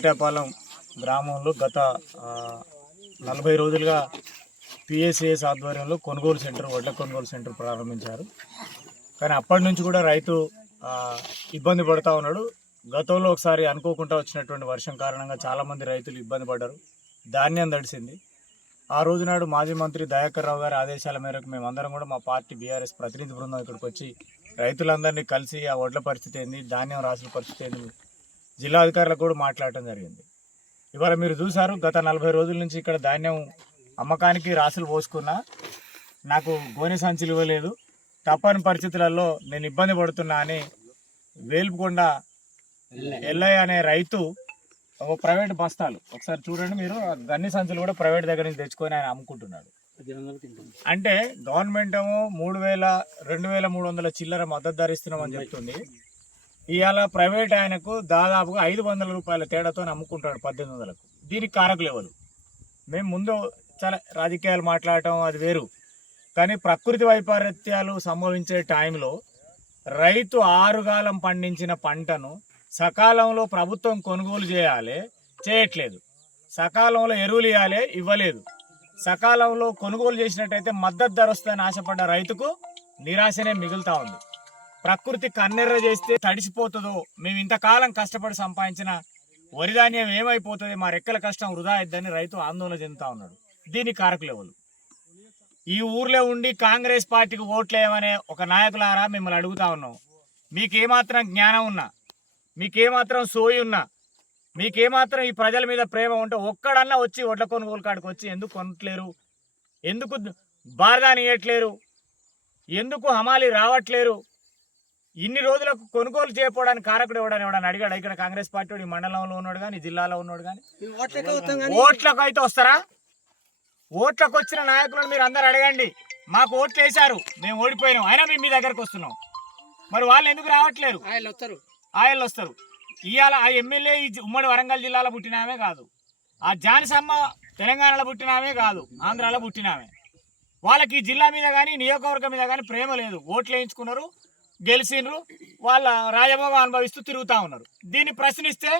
చిట్టాపాలెం గ్రామంలో గత 40 రోజులుగా పిఎస్సిఎస్ ఆధ్వర్యంలో వడ్ల కొనుగోలు సెంటర్ ప్రారంభించారు. కానీ అప్పటి నుంచి కూడా రైతు ఇబ్బంది పడుతూ ఉన్నాడు. గతంలో ఒకసారి అనుకోకుండా వచ్చినటువంటి వర్షం కారణంగా చాలామంది రైతులు ఇబ్బంది పడ్డారు. ధాన్యం తడిసింది. ఆ రోజు నాడు మాజీ మంత్రి దయాకర్ రావు గారి ఆదేశాల మేరకు మేమందరం కూడా మా పార్టీ బీఆర్ఎస్ ప్రతినిధి బృందం ఇక్కడికి వచ్చి రైతులందరినీ కలిసి ఆ వడ్ల పరిస్థితి ఏంది, ధాన్యం రాసిన పరిస్థితి ఏంది జిల్లా అధికారులకు కూడా మాట్లాడటం జరిగింది. ఇవాళ మీరు చూసారు, గత 40 రోజుల నుంచి ఇక్కడ ధాన్యం అమ్మకానికి రాసులు పోసుకున్నా నాకు గోనె సంచులు ఇవ్వలేదు, తప్పని పరిస్థితులలో నేను ఇబ్బంది పడుతున్నా అని వేల్పుకొండ ఎల్లయ్య అనే రైతు ఒక ప్రైవేట్ బస్తాలు ఒకసారి చూడండి మీరు, గన్ని సంచులు కూడా ప్రైవేట్ దగ్గర నుంచి తెచ్చుకొని ఆయన అమ్ముకుంటున్నాడు. అంటే గవర్నమెంట్ ఏమో 2,300 చిల్లర మద్దతు ధర ఇస్తున్నామని చెప్తుంది. ఇవాళ ప్రైవేట్ ఆయనకు దాదాపుగా 500 రూపాయల తేడాతో అమ్ముకుంటాడు 1800కు. దీనికి కారకులు ఎవరు? మేము ముందు చాలా రాజకీయాలు మాట్లాడటం అది వేరు, కానీ ప్రకృతి వైపరీత్యాలు సంభవించే టైంలో రైతు ఆరుగాలం పండించిన పంటను సకాలంలో ప్రభుత్వం కొనుగోలు చేయట్లేదు. సకాలంలో ఎరువులు ఇవ్వలేదు. సకాలంలో కొనుగోలు చేసినట్టయితే మద్దతు ధర వస్తుందని ఆశపడ్డ రైతుకు నిరాశనే మిగులుతూ ఉంది. ప్రకృతి కన్నెర్ర చేస్తే తడిసిపోతుందో, మేము ఇంతకాలం కష్టపడి సంపాదించిన వరి ధాన్యం ఏమైపోతుంది, మా రెక్కల కష్టం వృధా అయిద్దని రైతు ఆందోళన చెందుతూ ఉన్నాడు. దీనికి కారకులు ఎవరు? ఈ ఊర్లో ఉండి కాంగ్రెస్ పార్టీకి ఓట్లేయమనే ఒక నాయకులారా మిమ్మల్ని అడుగుతా ఉన్నాం. మీకేమాత్రం జ్ఞానం ఉన్నా, మీకేమాత్రం సోయి ఉన్నా, మీకేమాత్రం ఈ ప్రజల మీద ప్రేమ ఉంటే ఒక్కడన్నా వచ్చి వడ్ల కొనుగోలు కాడికి వచ్చి ఎందుకు కొనట్లేరు? ఎందుకు బార్దాని ఇవ్వట్లేరు? ఎందుకు హమాలి రావట్లేరు? ఇన్ని రోజులకు కొనుగోలు చేయకపోవడానికి కారకుడు ఎవడని అడిగాడు ఇక్కడ కాంగ్రెస్ పార్టీ? ఈ మండలంలో ఉన్నాడు కానీ, జిల్లాలో ఉన్నాడు కానీ. ఓట్లకు అయితే వస్తారా? ఓట్లకు వచ్చిన నాయకులను మీరు అందరు అడగండి. మాకు ఓట్లు వేశారు, మేము ఓడిపోయినాం, అయినా మేము మీ దగ్గరకు వస్తున్నాం. మరి వాళ్ళు ఎందుకు రావట్లేరు? ఆయన వస్తారు. ఇవాళ ఆ ఎమ్మెల్యే ఈ ఉమ్మడి వరంగల్ జిల్లాలో పుట్టినామే కాదు, ఆ జానిసమ్మ తెలంగాణలో పుట్టినామే కాదు, ఆంధ్రాలో పుట్టినామే. వాళ్ళకి ఈ జిల్లా మీద కానీ నియోజకవర్గం మీద కానీ ప్రేమ లేదు. ఓట్లు వేయించుకున్నారు, గెలిచినారు, వాళ్ళ రాజభోగం అనుభవిస్తూ తిరుగుతూ ఉన్నారు. దీన్ని ప్రశ్నిస్తే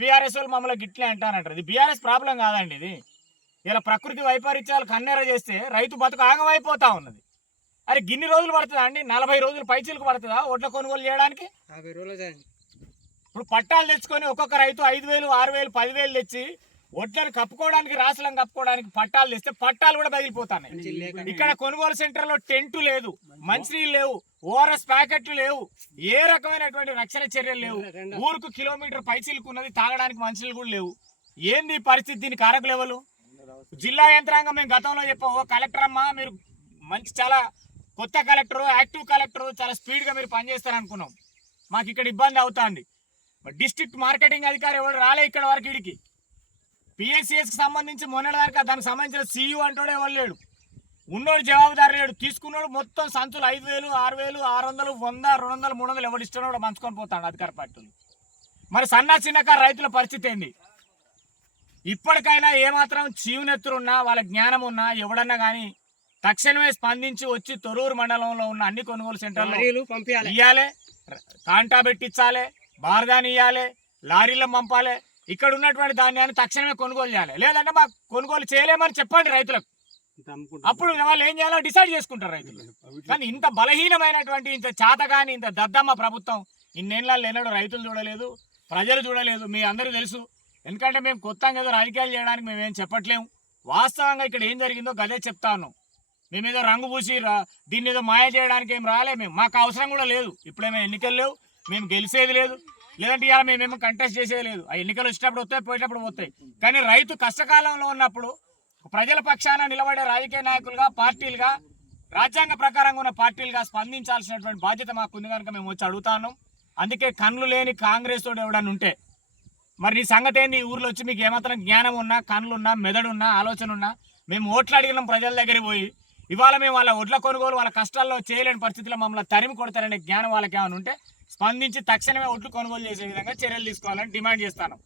బీఆర్ఎస్ వాళ్ళు మమ్మల్ని గిట్లే అంటానంటారు. ఇది బీఆర్ఎస్ ప్రాబ్లం కాదండి. ఇది ఇలా ప్రకృతి వైపరీత్యాలు కన్నెర చేస్తే రైతు బతుకు ఆగమైపోతా ఉన్నది. అరే గిన్ని రోజులు పడుతుందా అండి? 40 రోజులు పైచీలకు పడుతుందా వడ్ల కొనుగోలు చేయడానికి? ఇప్పుడు పట్టాలు తెచ్చుకొని ఒక్కొక్క రైతు 5,000, 6,000, 10,000 తెచ్చి వడ్లను కప్పుకోవడానికి, రాసులను కప్పుకోవడానికి పట్టాలు తెస్తే పట్టాలు కూడా పగిలిపోతాయి. ఇక్కడ కొనుగోలు సెంటర్లో టెంటు లేదు, మంచినీళ్ళు లేవు, ఓఆర్ఎస్ ప్యాకెట్లు లేవు, ఏ రకమైనటువంటి రక్షణ చర్యలు లేవు. ఊరుకు కిలోమీటర్ పైచీలకు ఉన్నది, తాగడానికి మంచినీళ్ళు కూడా లేవు. ఏంది పరిస్థితి? దీని కారకులు ఎవరు? జిల్లా యంత్రాంగం మేము గతంలో చెప్పాము, కలెక్టర్ అమ్మా మీరు చాలా కొత్త కలెక్టర్, యాక్టివ్ కలెక్టర్, చాలా స్పీడ్గా మీరు పనిచేస్తారనుకున్నాం. మాకు ఇక్కడ ఇబ్బంది అవుతుంది. డిస్ట్రిక్ట్ మార్కెటింగ్ అధికారి ఎవరు రాలే ఇక్కడ వరకు. ఇడికి పిఎస్సిఎస్కి సంబంధించి మొన్నటిదాకా దానికి సంబంధించిన సిఇఓ అంటోడే ఎవరు లేడు, ఉన్నోడు జవాబుదారు లేడు. తీసుకున్నాడు మొత్తం సంచులు 5,000, 6,000, 600, 100, 200, 300 ఎవరు ఇష్టం కూడా పంచుకొని పోతాడు అధికార పార్టీలు. మరి సన్న చిన్నకారు రైతుల పరిస్థితి ఏంది? ఇప్పటికైనా ఏమాత్రం చీవునెత్తురున్నా, వాళ్ళ జ్ఞానం ఉన్నా ఎవడన్నా కానీ తక్షణమే స్పందించి వచ్చి తొర్రూరు మండలంలో ఉన్న అన్ని కొనుగోలు సెంటర్లు ఇవ్వాలి, కాంటా పెట్టించాలి, బార్దాని ఇవ్వాలి, లారీలో పంపాలి. ఇక్కడ ఉన్నటువంటి ధాన్యాన్ని తక్షణమే కొనుగోలు చేయాలి. లేదంటే మాకు కొనుగోలు చేయలేమని చెప్పండి రైతులకు. అప్పుడు వాళ్ళు ఏం చేయాలో డిసైడ్ చేసుకుంటారు రైతులు. కానీ ఇంత బలహీనమైనటువంటి, ఇంత చాతగాని, ఇంత దద్దమ్మ ప్రభుత్వం ఇన్నేళ్ళలో ఎన్నడూ రైతులు చూడలేదు, ప్రజలు చూడలేదు. మీ అందరికీ తెలుసు. ఎందుకంటే మేము కొత్తగా ఏదో రాజకీయాలు చేయడానికి మేమేం చెప్పట్లేము. వాస్తవంగా ఇక్కడ ఏం జరిగిందో గదే చెప్తా ఉన్నాం. మేమేదో రంగు పూసి దీన్ని ఏదో మాయ చేయడానికి ఏం రాలే. మాకు అవసరం కూడా లేదు. ఇప్పుడేమో ఎన్నికలు లేవు, మేము గెలిచేది లేదు, లేదంటే ఇవాళ మేమేమో కంటెస్ట్ చేసేది లేదు. ఆ ఎన్నికలు వచ్చినప్పుడు వస్తాయి, పోయేటప్పుడు పోతాయి. కానీ రైతు కష్టకాలంలో ఉన్నప్పుడు ప్రజల పక్షాన నిలబడే రాజకీయ నాయకులుగా, పార్టీలుగా, రాజ్యాంగ ప్రకారంగా ఉన్న పార్టీలుగా స్పందించాల్సినటువంటి బాధ్యత మాకుంది కనుక మేము వచ్చి అడుగుతాను. అందుకే కళ్ళు లేని కాంగ్రెస్ తోడు ఎవడన్నా ఉంటే మరి నీ సంగతి ఏంది? ఈ ఊర్లో వచ్చి మీకు ఏమాత్రం జ్ఞానం ఉన్నా, కళ్ళున్నా, మెదడున్నా, ఆలోచన ఉన్నా, మేము ఓట్లు అడిగినాం ప్రజల దగ్గరికి పోయి, ఇవాళ మేము వాళ్ళ ఒడ్ల కొనుగోలు వాళ్ళ కష్టాల్లో చేయలేని పరిస్థితిలో మమ్మల్ని తరిమి కొడతారనే జ్ఞానం వాళ్ళకి ఏమైనా ఉంటే స్పందించి తక్షణమే ఒడ్లు కొనుగోలు చేసే విధంగా చర్యలు తీసుకోవాలని డిమాండ్ చేస్తాను.